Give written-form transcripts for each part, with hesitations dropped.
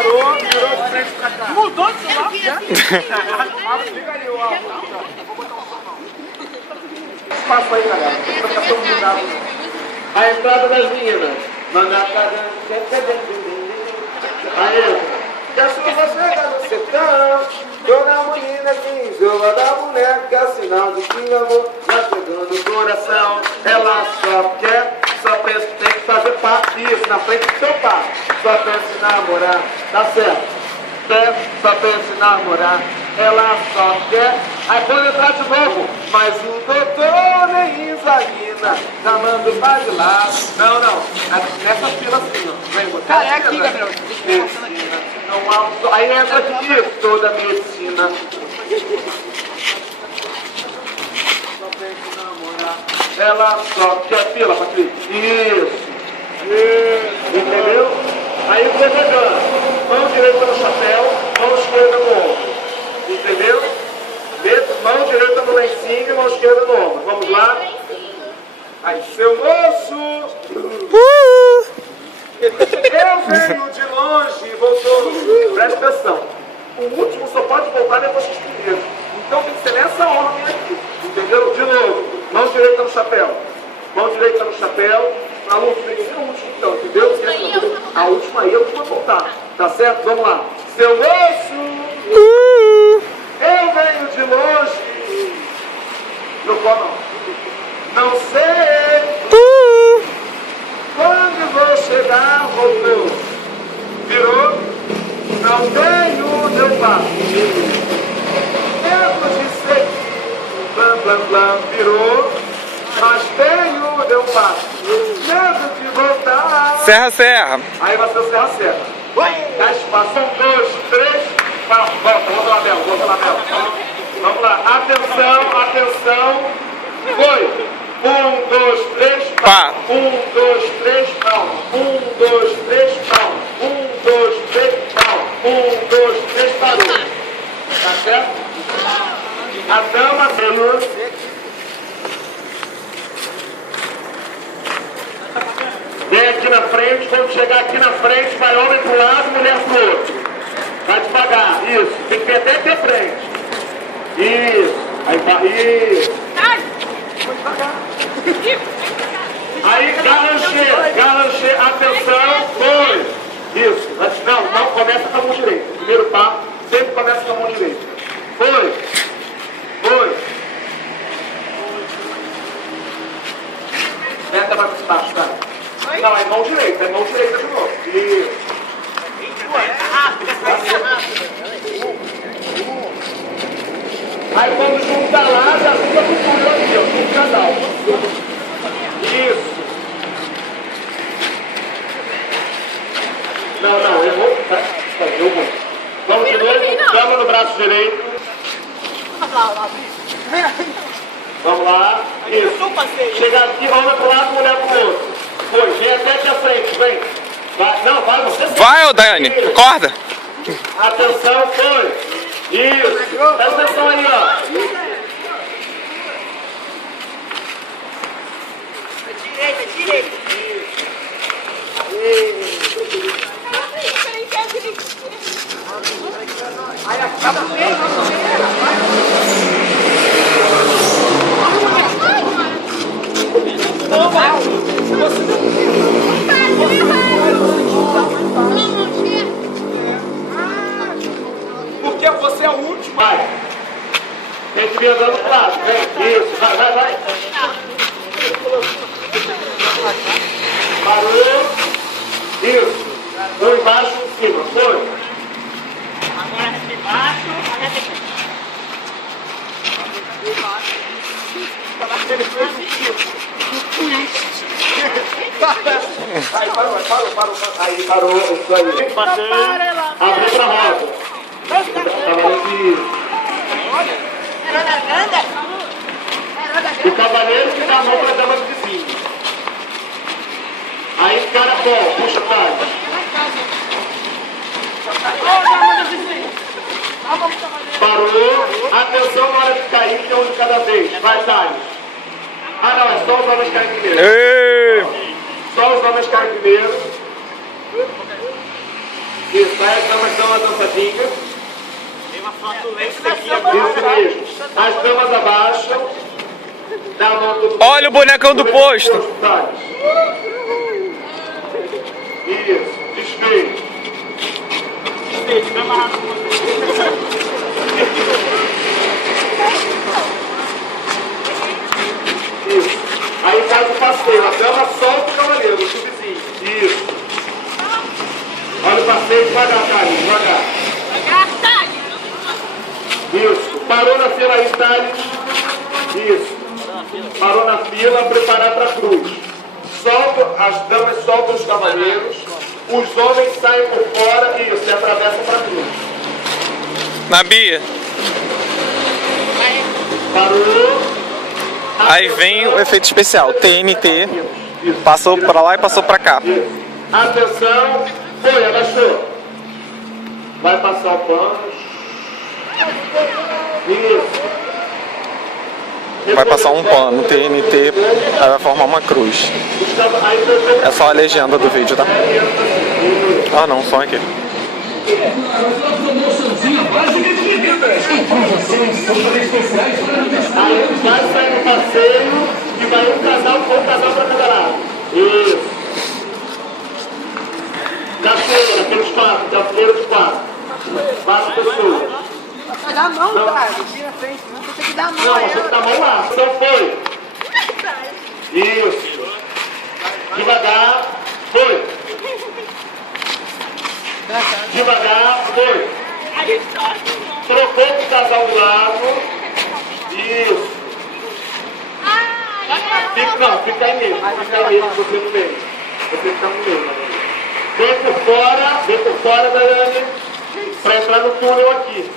Parou, virou de frente pra cá. Mudou de celular? Liga aí, ó. Espaço aí, galera. Não fica tão cuidado. A entrada das meninas. Na minha casa. Aí, que a chuva chega no sertão. Dona menina que joga da boneca, sinal de que amor tá pegando o coração. Ela só pensa que tem que fazer parte disso, na frente do seu pai. Só pensa em namorar, tá certo? Só pensa em namorar, ela só quer. Aí quando entrar de novo, mas o doutor nem Isalina, já manda o pai de lá. Não, nessa fila assim, ó. Vem, você. Cara, é aqui, Gabriel. Não, aí entra aqui toda a medicina. Só pensa em namorar, ela só quer fila, Patrícia. Isso. Entendeu? Aí o pegando, mão direita no chapéu, mão esquerda no ombro. Entendeu? Mão direita no lencinho e mão esquerda no ombro. Vamos lá? Aí, seu moço! Eu venho de longe e voltou. Presta atenção. O último só pode voltar depois dos primeiros. Então tem que ser nessa ordem aqui. Entendeu? De novo. Mão direita no chapéu. Mão direita no chapéu. A luta tem que ser o último, então, entendeu? A última aí, a última voltar. Tá certo? Vamos lá. Seu moço! Eu venho de longe. No qual não sei. Quando vou chegar, voltou. Virou. Não tenho meu passo. Tempo de seguir. Blam, blam, blam. Virou. Mas tenho meu passo. Medo de voltar. Serra. Aí vai ser o serra. Dá espaço. 1, 2, 3. Volta lá, Bel. Vamos lá. Atenção. Foi. 1, 2, 3, pá. 1, 2, 3, pau. 1, 2, 3, pau. 1, 2, 3, pau. 1, 2, 3, parou. Tá certo? A dama veio. Vem aqui na frente, quando chegar aqui na frente, vai homem para um lado, mulher para o outro. Vai devagar, isso. Tem que até ter frente. Isso. Aí vai, isso. Foi devagar. Aí, galanchê, atenção, foi. Isso. Não, começa com a mão direita. Primeiro passo, sempre começa com a mão direita. Foi. Meta mais para baixo, tá? Não, é mão direita de novo. Isso. Aí quando juntar lá, já fica com tudo aqui, ó, com o casal. Isso. Não, eu vou. Vamos de novo, cama no braço direito. Vamos lá. Isso. Chegar aqui, olha pro lado, mulher pro outro. Foi, vem até aqui à frente, vem. Vai, você. Vai, ô Daiane, acorda. Atenção, foi. Isso. Presta atenção aí, ó. Direita. Aí acaba porque você é o último. Vai. Tem que vir andando pro lado. Vem. Isso. Vai. Parou. Isso. Um embaixo e em cima. Foi. agora reta embaixo, Parou. Aí, parou. Isso aí. Abriu pra roda. O cavaleiro que dá a mão pra dama do vizinho. Aí, cara, bom, puxa atrás. Parou. Atenção na hora de cair, que é um de cada vez. Vai, Thales. Ah, não, é só os homens caem primeiro. Só os homens caem primeiro. Isso, aí as damas dão uma dançadinha. Tem uma flatulência aqui Isso agora. mesmo. As damas abaixam. Dá a mão todo mundo. Olha o bonecão do posto. Isso, desfeio. Fica amarrado com você. Isso. Aí faz o passeio. A dama solta o cavaleiro, o subzinho. Isso. Olha o passeio devagar, Thales, devagar. Isso. Parou na fila aí, Thales. Isso. Parou na fila, preparar para a cruz. Solta, as damas soltam os cavaleiros. Os homens saem por fora. Isso, e atravessam para a cruz. Na Bia. Parou. Aí vem o efeito especial. TNT. Passou pra lá e passou pra cá. Isso. Atenção. Foi, abaixou. Vai passar o pano. Isso. Vai passar um pano, TNT, aí vai formar uma cruz. É só a legenda do vídeo, tá? Ah não, só aqui. Aí vai sair no passeio e vai um casal para cada lado. Isso. Capoeira, aqueles quatro, capoeira de quatro. 4 pessoas. Dá a mão, cara. Tira a frente. Você tem que dar a mão. Não, você tem que dar a mão lá. Então foi. Isso. Devagar. Foi. Devagar. Foi. Trocou com o casal do lado. Isso. Fica aí mesmo. Fica aí mesmo, você no meio. Você fica no meio. Vem por fora, Daiane, para entrar no túnel aqui.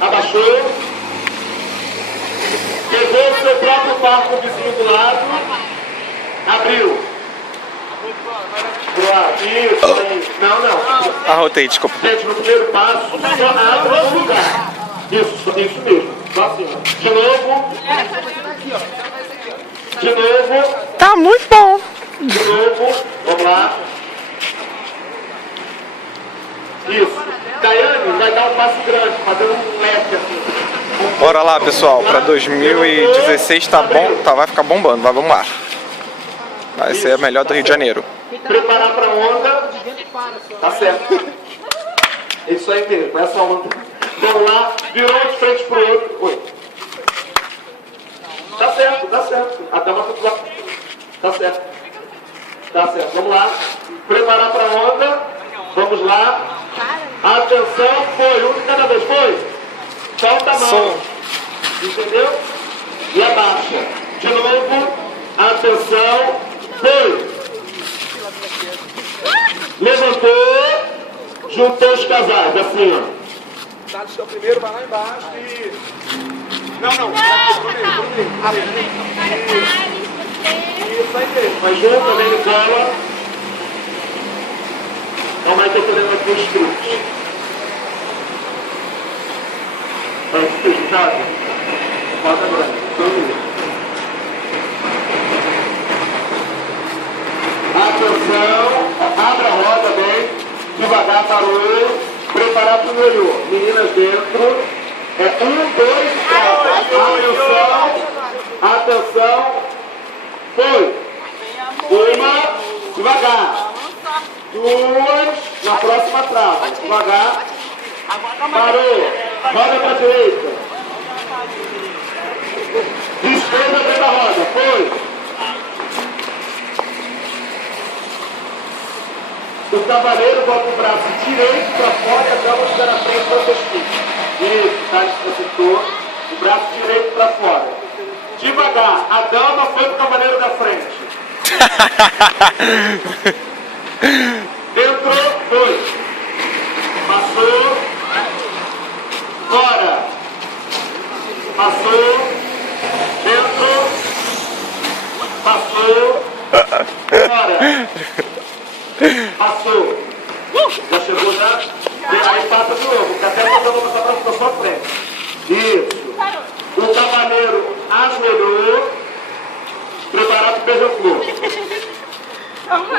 Abaixou. Pegou o seu próprio barco vizinho do lado. Abriu. Isso aí. Não. Arrotei, desculpa. Gente, no primeiro passo, só abre um lugar. Isso mesmo. Só assim, ó. De novo. De novo. Tá muito bom. De novo. Vamos lá. Isso. Daiane vai dar um passo grande, fazendo um leque assim. Bora lá, pessoal. Pra 2016 tá bom, vai ficar bombando. Vamos lá. Vai ser a melhor do Rio de Janeiro. Preparar pra onda. Tá certo. Isso aí mesmo, essa onda. Vamos lá, virou de frente pro outro. Oi. Tá certo. A dama tá lá. Tá certo. Vamos lá. Preparar pra onda. Vamos lá. Atenção, foi. Um de cada vez, foi. Solta a mão. Entendeu? E abaixa. De novo. Atenção, foi. Levantou. Juntou os casais, assim, ó. Thales, que é o primeiro, vai lá embaixo e... Não. Isso aí mesmo. Mas junto também, Nicola. Não vai ter que olhar aqui os truques. Vai ser sabe? Bota agora. Atenção. Abra a roda bem. Devagar, parou. Preparar para o melhor. Meninas dentro. 1, 2, 3. Atenção. Foi. Uma. Devagar. 2. Na próxima trava. Devagar. Parou. Roda para a direita. Esquerda dentro da roda. Foi. O cavaleiro bota o braço direito para fora e a dama fica na frente para o pescoço. Isso, tá? Acertou. O braço direito para fora. Devagar. A dama foi pro cavaleiro da frente. Entrou. Foi. Passou. Fora. Passou. Dentro. Passou. Fora. Passou. Já chegou já? Aí passa de novo. Até passando para sua frente. Isso. O cavaleiro ajoelhou. Preparado para o beija-flor.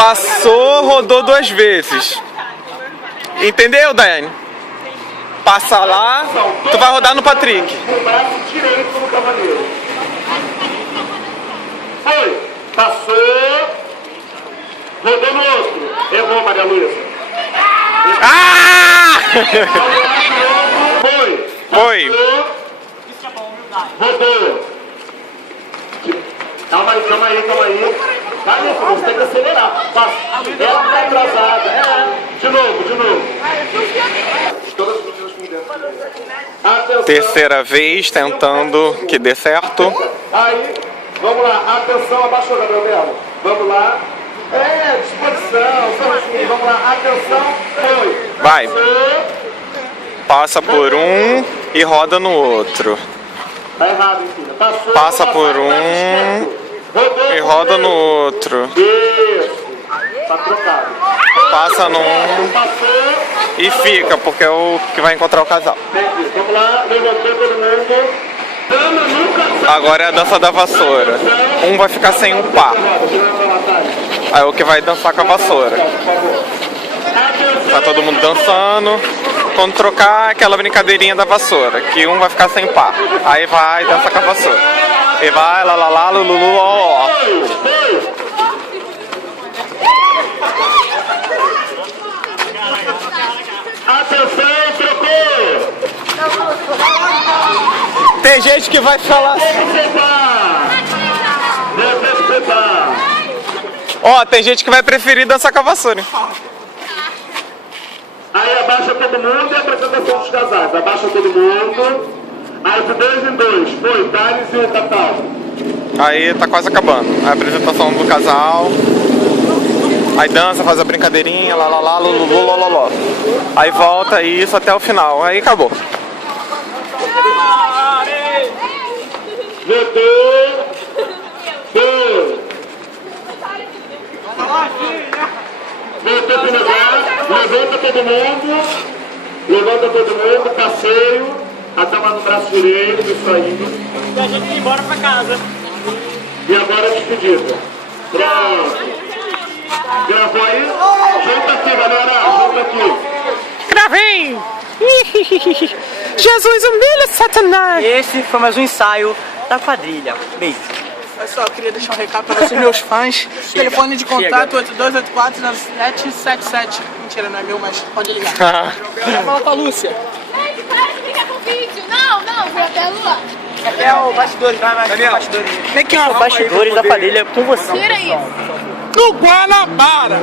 Passou, rodou 2 vezes. Entendeu, Daiane? Passa lá, tu vai rodar no Patrick. O braço direito no cavaleiro. Foi. Passou. Rodou no outro. Errou, Maria Luísa. Ah! Foi. Foi. Rodou. Calma aí. Vai, meu filho, você tem que acelerar. Passa. Ela tá atrasada. De novo. Todas as pessoas com dentro. Atenção. Terceira vez, tentando que dê certo. Aí, vamos lá. Atenção, abaixou, Gabriel Belo. Vamos lá. Disposição. Vamos lá. Atenção. Foi. Vai. Passa por um e roda no outro. Tá errado, filha. Passou. Passa por um Rodou, e roda no outro. Isso. Tá trocado. Passa num Passou. e fica, porque é o que vai encontrar o casal. Entendi. Vamos lá. Levantou todo mundo. Dama nunca. Agora é a dança da vassoura. Um vai ficar sem um par. Aí o que vai dançar com a vassoura. Tá todo mundo dançando. Quando trocar, aquela brincadeirinha da vassoura, que um vai ficar sem par. Aí vai dançar com a vassoura. E vai, lá, lá, lá, lulu, ó, ó. Atenção, trocou! Tem gente que vai falar assim. Ó, tem gente que vai preferir dançar com a vassoura. Aí abaixa todo mundo e a apresentação dos casais. Abaixa todo mundo. Aí de 2 em 2. Foi, Thales e o Tatal. Aí tá quase acabando. A apresentação do casal. Aí dança, faz a brincadeirinha, lá, lá, lá, lulu, lololó. Aí volta isso até o final. Aí acabou. Voltou. Foi. Voltou pro lugar. Levanta todo mundo. Levanta todo mundo. Passeio. A dama no braço direito. Isso aí. E a gente ir embora pra casa. E agora a despedida. Pronto. Gravou aí? Junta aqui, galera. Junta aqui. Gravei! Jesus humilha Satanás! Esse foi mais um ensaio da quadrilha. Beijo. Pessoal, eu queria deixar um recado pra vocês, meus fãs. Telefone de contato 8284-9777. Mentira, não é meu, mas pode ligar. Fala com a Lúcia. Gente, para de brincar com o vídeo. Não, foi até a lua. É o bastidores, vai. Bastidores. Vem aqui, ó. Bastidores da quadrilha com você. Tira isso. No Guanabara.